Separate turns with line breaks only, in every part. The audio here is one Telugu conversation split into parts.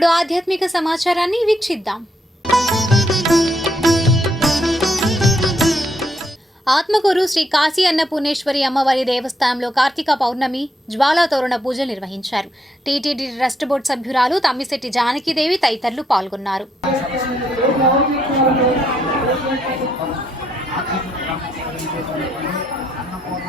ఇప్పుడు ఆధ్యాత్మిక సమాచారాన్ని వీక్షిద్దాం. ఆత్మకూరు శ్రీ కాశీ అన్నపూర్ణేశ్వరి అమ్మవారి దేవస్థానంలో కార్తీక పౌర్ణమి జ్వాలా తోరణ పూజలు నిర్వహించారు. టీటీడీ ట్రస్ట్ బోర్డు సభ్యురాలు తమ్మిశెట్టి జానకీదేవి తదితరులు పాల్గొన్నారు.
అన్నపూర్ణ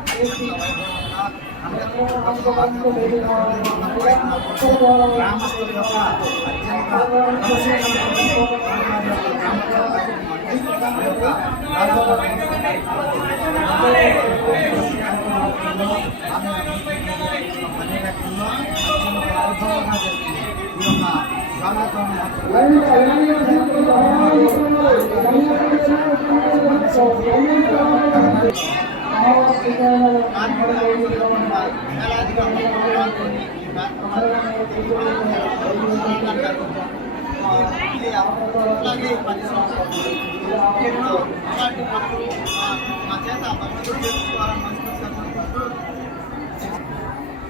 కార్తీక పౌర్ణమి ఎంతగా నక్షత్రంతో కూడుకున్నటువంటి పౌర్ణమి కార్తీక పౌర్ణమి ఈ యొక్క కార్తీక పౌర్ణమి సందర్భంగా వారి వారి కార్యక్రమంలో ఆమె సహకారంతో గ్రామస్తుల యొక్క అత్యంత ఇది అట్లాగే పది సంవత్సరాలు అలాంటి మా- చేత భగవంతుడు చేయించుకోవాలని మనస్ఫూర్తిగా కోరుకుంటూ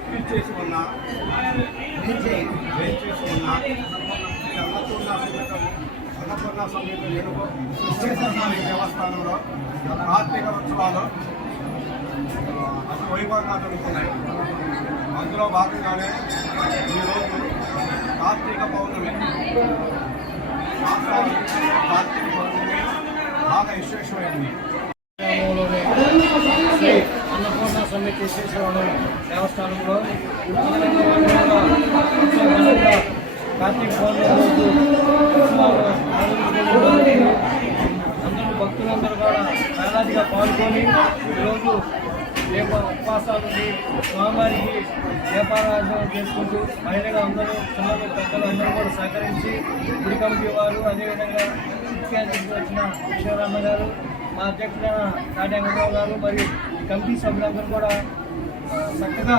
ట్వీట్
నేను చేయను.
జైన్ అన్నపూర్ణ సమేత దేవస్థానంలో కార్తీక ఉత్సవాలు వైభవంగా అందులో భాగంగానే ఈరోజు కార్తీక పౌర్ణమి. కార్తీక పౌర్ణమి బాగా విశేషమైంది.
శ్రీ అన్నపూర్ణ సమితి విశ్వేశ్వరం దేవస్థానంలో కార్తీక పౌర్ణమి రోజు ఉత్సవాలు నిర్వహించబడుతున్నాయి. అందరూ భక్తులందరూ కూడా వేలాదిగా పాల్గొని ఈరోజు దీప ఉపవాసాలు స్వామివారికి దీపారాధన చేసుకుంటూ మహిళలు అందరూ చిన్నలు పెద్దలు అందరూ కూడా సహకరించి గుడి కమిటీ వారు అదేవిధంగా ముఖ్య అతిథిగా వచ్చిన విశ్వరామ గారు మా అధ్యక్షుడైన కాటి గారు మరియు కమిటీ సభ్యులందరూ కూడా చక్కగా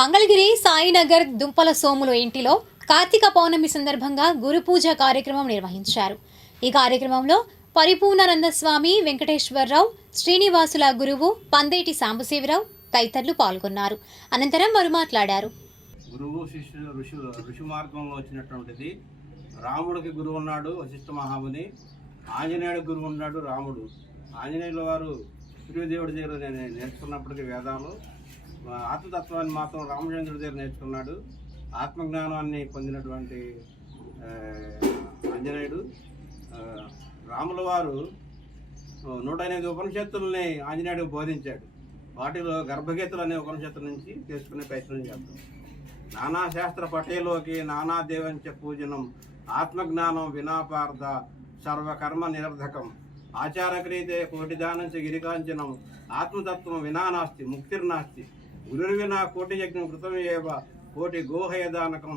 మంగళగిరి సాయినగర్ దుంపల సోములు ఇంటిలో కార్తీక పౌర్ణమి సందర్భంగా గురు పూజ కార్యక్రమం నిర్వహించారు. ఈ కార్యక్రమంలో పరిపూర్ణానంద స్వామి వెంకటేశ్వరరావు శ్రీనివాసుల గురువు పందేటి సాంబశివరావు తదితరులు పాల్గొన్నారు. అనంతరం వారు మాట్లాడారు.
గురువు శిష్యులు ఋషి ఋషి మార్గంలో వచ్చినటువంటిది. రాముడికి గురువు ఉన్నాడు వశిష్ఠ మహాముని. ఆంజనేయుడు గురువు ఉన్నాడు రాముడు. ఆంజనేయుల వారు సూర్యదేవుడి దగ్గర నేను నేర్చుకున్నప్పటికీ వేదాలు. ఆత్మతత్వాన్ని మాత్రం రామచంద్రుడి దగ్గర నేర్చుకున్నాడు. ఆత్మజ్ఞానాన్ని పొందినటువంటి ఆంజనేయుడు. రాముల వారు నూట ఎనిమిది ఉపనిషత్తుల్ని ఆంజనేయుడికి బోధించాడు. వాటిలో గర్భగీతలు అనే ఉపనిషత్తు నుంచి తెలుసుకునే ప్రయత్నం చేద్దాం. నానా శాస్త్ర పటేలోకి నానా దేవంచ పూజనం ఆత్మజ్ఞానం వినాపార్థ సర్వకర్మ నిరర్ధకం ఆచారక్రీతే కోటిదానం గిరికాంచనం ఆత్మతత్వం వినానాస్తి ముక్తిర్నాస్తి. గురుర్వినా కోటి యజ్ఞం కృతమేవ ఏవ కోటి గోహయదానకం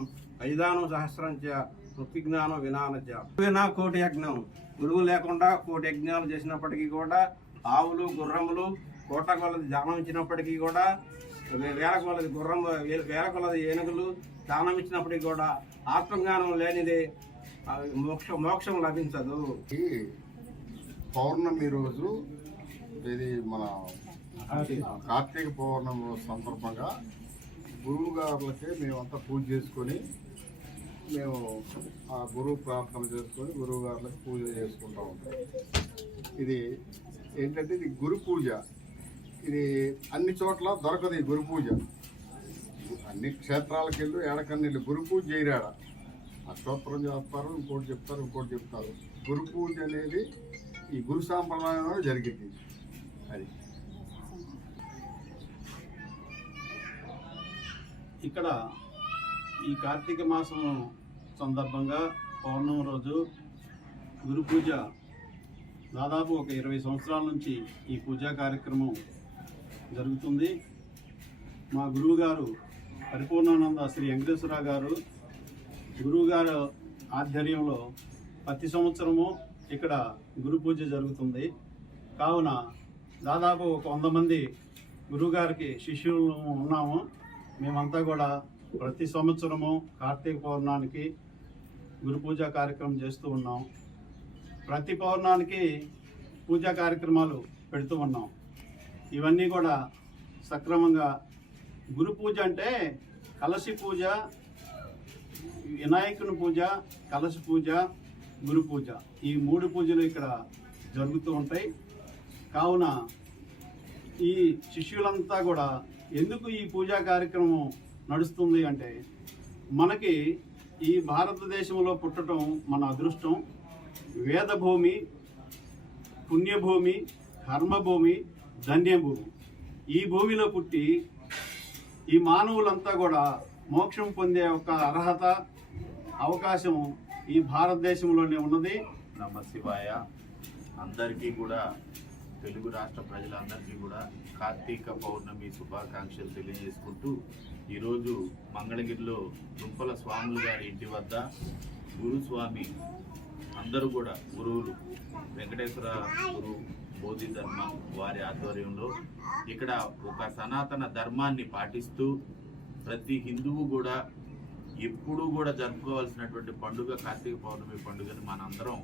ఐదానం సహస్రంచ ముక్తి జ్ఞానం వినానచ. వినా కోటి యజ్ఞం. గురువు లేకుండా కోటి యజ్ఞాలు చేసినప్పటికీ కూడా ఆవులు గుర్రములు కోట కొలది దానం ఇచ్చినప్పటికీ కూడా వేల కొలది గుర్రం వేల కొలది ఏనుగులు దానం ఇచ్చినప్పటికీ కూడా ఆత్మజ్ఞానం లేనిదే మోక్ష మోక్షం లభించదు.
పౌర్ణమి రోజు ఇది మన కార్తీక పౌర్ణమి సందర్భంగా గురువు గారులకి మేమంతా పూజ చేసుకొని మేము ఆ గురువు ప్రార్థన చేసుకొని గురువు గారులకు పూజ చేసుకుంటూ ఉంటాం. ఇది ఏంటంటే ఇది గురు పూజ. ఇది అన్ని చోట్ల దొరకదు ఈ గురు పూజ. అన్ని క్షేత్రాలకు వెళ్ళి ఏడకన్నా వెళ్ళి గురు పూజ చేయరాడ. అష్టోత్తరం చేస్తారు ఇంకోటి చెప్తారు ఇంకోటి చెప్తారు. గురు పూజ అనేది ఈ గురు సాంప్రదాయంలో జరిగింది. అది
ఇక్కడ
ఈ కార్తీక మాసం సందర్భంగా పౌర్ణమి రోజు గురు పూజ దాదాపు ఒక ఇరవై సంవత్సరాల నుంచి ఈ పూజా కార్యక్రమం జరుగుతుంది. మా గురువు గారు పరిపూర్ణానంద శ్రీ వెంకటేశ్వర గారు గురువు గారు ఆధ్వర్యంలో ప్రతి సంవత్సరము ఇక్కడ గురు పూజ జరుగుతుంది. కావున దాదాపు ఒక వంద మంది గురువుగారికి శిష్యులు ఉన్నాము. మేమంతా కూడా ప్రతి సంవత్సరము కార్తీక పౌర్ణానికి గురు పూజ కార్యక్రమం చేస్తూ ఉన్నాం. ప్రతి పౌర్ణానికి పూజా కార్యక్రమాలు పెడుతూ ఉన్నాం. ఇవన్నీ కూడా సక్రమంగా గురు పూజ అంటే కలశి పూజ వినాయకుని పూజ కలశ పూజ గురు పూజ. ఈ మూడు పూజలు ఇక్కడ జరుగుతూ ఉంటాయి. కావున ఈ శిష్యులంతా కూడా ఎందుకు ఈ పూజా కార్యక్రమం నడుస్తుంది అంటే మనకి ఈ భారతదేశంలో పుట్టడం మన అదృష్టం. వేదభూమి పుణ్యభూమి కర్మభూమి ధన్యభూమి. ఈ భూమిలో పుట్టి ఈ మానవులంతా కూడా మోక్షం పొందే ఒక అర్హత అవకాశం ఈ భారతదేశంలోనే ఉన్నది.
నమ శివాయ అందరికీ కూడా తెలుగు రాష్ట్ర ప్రజలందరికీ కూడా కార్తీక పౌర్ణమి శుభాకాంక్షలు తెలియజేసుకుంటూ ఈరోజు మంగళగిరిలో దుంపల స్వాములు గారి ఇంటి వద్ద గురుస్వామి అందరూ కూడా గురువులు వెంకటేశ్వర గురు బోధి ధర్మ వారి ఆధ్వర్యంలో ఇక్కడ ఒక సనాతన ధర్మాన్ని పాటిస్తూ ప్రతి హిందువు కూడా ఎప్పుడూ కూడా జరుపుకోవాల్సినటువంటి పండుగ కార్తీక పౌర్ణమి పండుగని మనందరం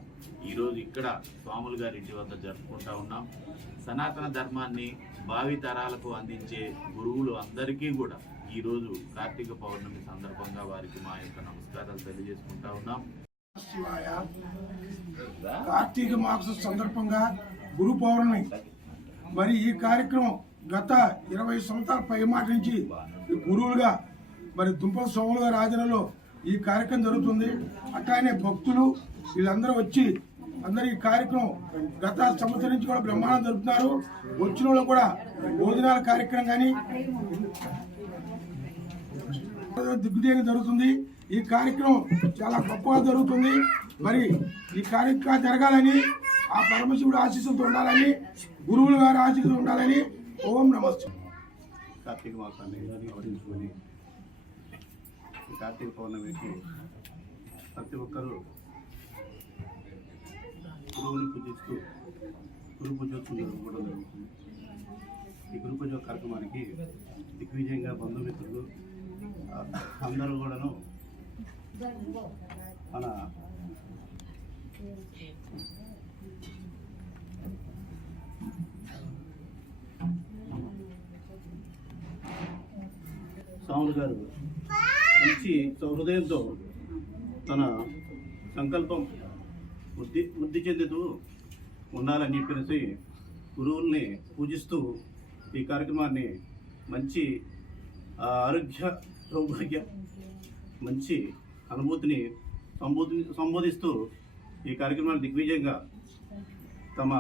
ఈరోజు ఇక్కడ స్వాములు గారి ఇంటి వద్ద జరుపుకుంటా ఉన్నాం. సనాతన ధర్మాన్ని భావి తరాలకు అందించే గురువులు అందరికీ కూడా ఈరోజు కార్తీక పౌర్ణమి సందర్భంగా వారికి మా యొక్క నమస్కారాలు తెలియజేసుకుంటా ఉన్నాం.
శివాయ కార్తీక మాసం సందర్భంగా గురు పౌర్ణమి. మరి ఈ కార్యక్రమం గత ఇరవై సంవత్సరాల పైమాట నుంచి ఈ గురువులుగా మరి దుంపల సోములు గారి ఆధ్వర్యంలో ఈ కార్యక్రమం జరుగుతుంది. అట్లానే భక్తులు. వీళ్ళందరూ వచ్చి అందరు ఈ కార్యక్రమం గత సంవత్సరం నుంచి కూడా బ్రహ్మాండం జరుపుతున్నారు. వచ్చిన వాళ్ళు కూడా భోజనాల కార్యక్రమం కానీ దిగ్విజయం జరుగుతుంది. ఈ కార్యక్రమం చాలా గొప్పగా జరుగుతుంది. మరి ఈ కార్యక్రమం జరగాలని ఆ పరమశివుడు ఆశీస్సులతో ఉండాలని గురువులు గారి ఆశీస్సులు ఉండాలని ఓం నమస్తే
కార్తీక మాసాన్ని గౌరవించుకొని కార్తీక పౌర్ణమికి ప్రతి ఒక్కరూ గురువుని పూజిస్తూ గురు పూజోత్సవం జరుపుకోవడం జరుగుతుంది. ఈ గురు పూజ కార్యక్రమానికి దిగ్విజయంగా బంధుమిత్రులు అందరూ కూడాను మన స్వాములు గారు మంచి సహృదయంతో తన సంకల్పం వృద్ధి వృద్ధి చెందుతూ ఉండాలని చెప్పేసి గురువుల్ని పూజిస్తూ ఈ కార్యక్రమాన్ని మంచి ఆరోగ్య సౌభాగ్య మంచి అనుభూతిని సంబోధి సంబోధిస్తూ ఈ కార్యక్రమాన్ని దిగ్విజయంగా తమ